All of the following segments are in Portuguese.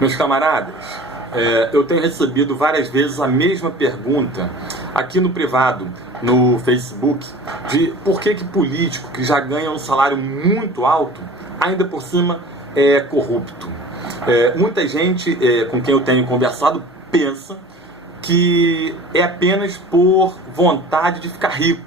Meus camaradas, eu tenho recebido várias vezes a mesma pergunta aqui no privado, no Facebook, de por que político que já ganha um salário muito alto, ainda por cima é corrupto. Muita gente com quem eu tenho conversado pensa que é apenas por vontade de ficar rico.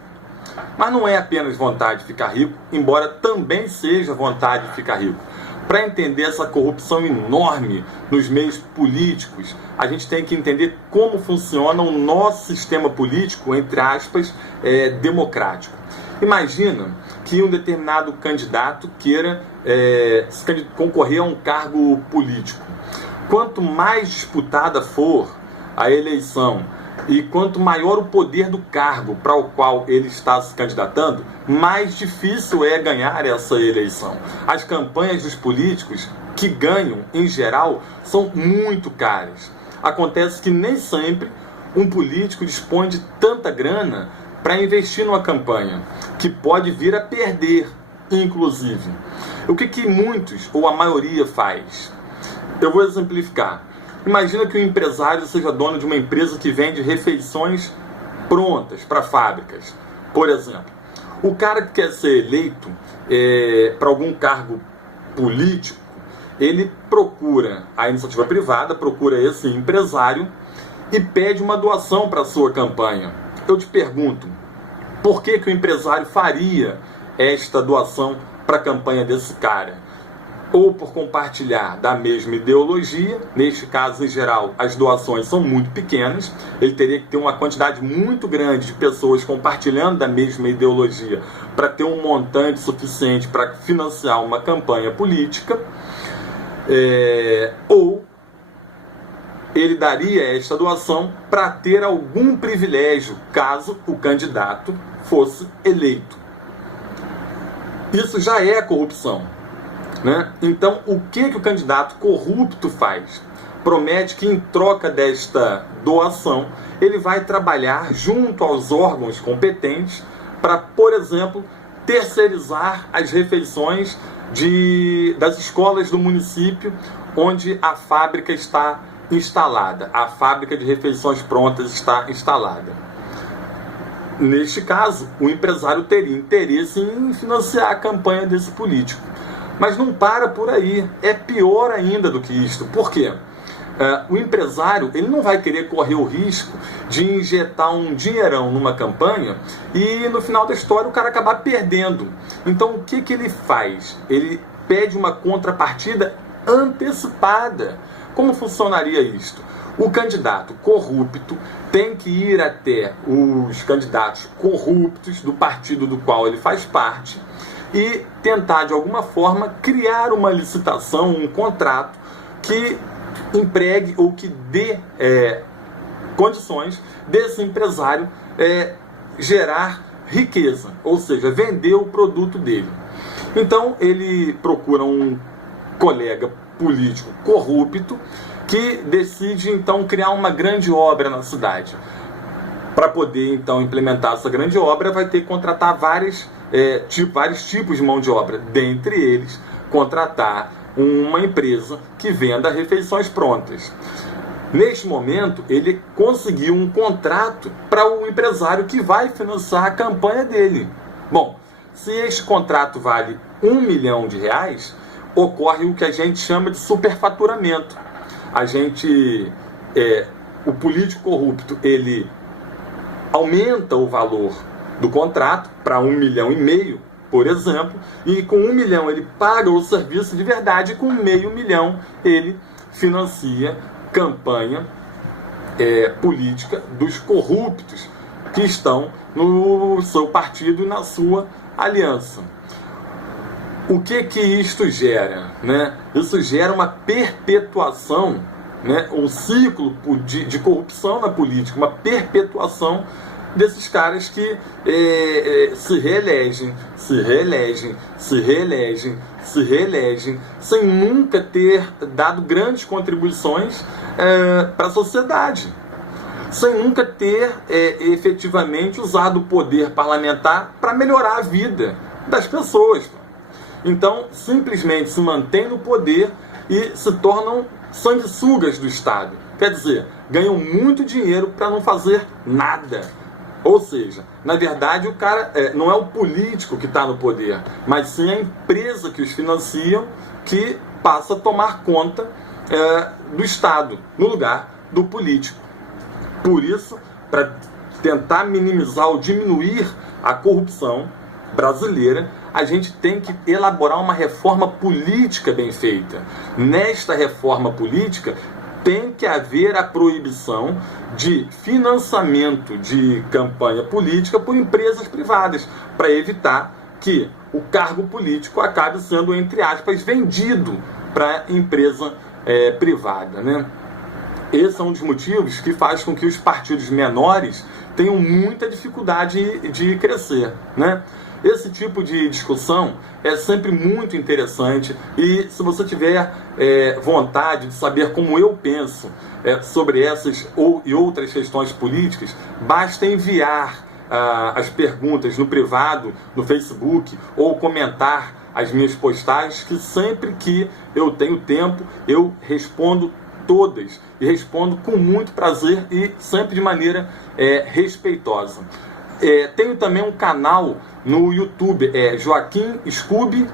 Mas não é apenas vontade de ficar rico, embora também seja vontade de ficar rico. Para entender essa corrupção enorme nos meios políticos, a gente tem que entender como funciona o nosso sistema político, entre aspas, democrático. Imagina que um determinado candidato queira concorrer a um cargo político. Quanto mais disputada for a eleição e quanto maior o poder do cargo para o qual ele está se candidatando, mais difícil é ganhar essa eleição. As campanhas dos políticos que ganham, em geral, são muito caras. Acontece que nem sempre um político dispõe de tanta grana para investir numa campanha, que pode vir a perder, inclusive. O que muitos, ou a maioria, faz? Eu vou exemplificar. Imagina que o empresário seja dono de uma empresa que vende refeições prontas para fábricas. Por exemplo, o cara que quer ser eleito para algum cargo político, ele procura a iniciativa privada, procura esse empresário e pede uma doação para a sua campanha. Eu te pergunto, por que o empresário faria esta doação para a campanha desse cara? Ou por compartilhar da mesma ideologia. Neste caso, em geral, as doações são muito pequenas. Ele teria que ter uma quantidade muito grande de pessoas compartilhando da mesma ideologia para ter um montante suficiente para financiar uma campanha política. Ou ele daria esta doação para ter algum privilégio, caso o candidato fosse eleito. Isso já é corrupção. Então, o que o candidato corrupto faz? Promete que, em troca desta doação, ele vai trabalhar junto aos órgãos competentes para, por exemplo, terceirizar as refeições das escolas do município onde a fábrica está instalada, a fábrica de refeições prontas está instalada. Neste caso, o empresário teria interesse em financiar a campanha desse político. Mas não para por aí, é pior ainda do que isto. Por quê? O empresário ele não vai querer correr o risco de injetar um dinheirão numa campanha e no final da história o cara acabar perdendo. Então o que ele faz? Ele pede uma contrapartida antecipada. Como funcionaria isto? O candidato corrupto tem que ir até os candidatos corruptos do partido do qual ele faz parte e tentar, de alguma forma, criar uma licitação, um contrato que empregue ou que dê condições desse empresário gerar riqueza, ou seja, vender o produto dele. Então, ele procura um colega político corrupto que decide, então, criar uma grande obra na cidade. Para poder, então, implementar essa grande obra, vai ter que contratar vários tipos de mão de obra. Dentre eles, contratar uma empresa que venda refeições prontas. Neste momento, ele conseguiu um contrato para o empresário que vai financiar a campanha dele. Bom, se este contrato vale R$1 milhão, ocorre o que a gente chama de superfaturamento. O político corrupto, ele aumenta o valor do contrato para R$1,5 milhão, por exemplo, e com R$1 milhão ele paga o serviço de verdade e com R$0,5 milhão ele financia campanha política dos corruptos que estão no seu partido e na sua aliança. O que isto gera? Isso gera uma perpetuação, um ciclo de corrupção na política, uma perpetuação desses caras que se reelegem, sem nunca ter dado grandes contribuições para a sociedade, sem nunca ter efetivamente usado o poder parlamentar para melhorar a vida das pessoas. Então, simplesmente se mantém no poder e se tornam sanguessugas do Estado. Quer dizer, ganham muito dinheiro para não fazer nada. Ou seja, na verdade o cara não é o político que está no poder, mas sim a empresa que os financia, que passa a tomar conta do Estado, no lugar do político. Por isso, para tentar minimizar ou diminuir a corrupção brasileira, a gente tem que elaborar uma reforma política bem feita. Nesta reforma política, tem que haver a proibição de financiamento de campanha política por empresas privadas, para evitar que o cargo político acabe sendo, entre aspas, vendido para empresa privada, né? Esse é um dos motivos que faz com que os partidos menores tenham muita dificuldade de crescer, né? Esse tipo de discussão é sempre muito interessante, e se você tiver vontade de saber como eu penso sobre essas e outras questões políticas, basta enviar as perguntas no privado, no Facebook, ou comentar as minhas postagens, que sempre que eu tenho tempo, eu respondo todas, e respondo com muito prazer e sempre de maneira respeitosa. Tenho também um canal no YouTube, Joaquim Scooby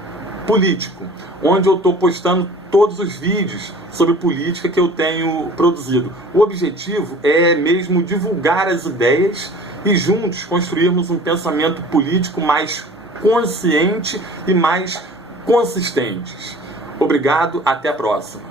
Político, onde eu estou postando todos os vídeos sobre política que eu tenho produzido. O objetivo é mesmo divulgar as ideias e juntos construirmos um pensamento político mais consciente e mais consistente. Obrigado, até a próxima.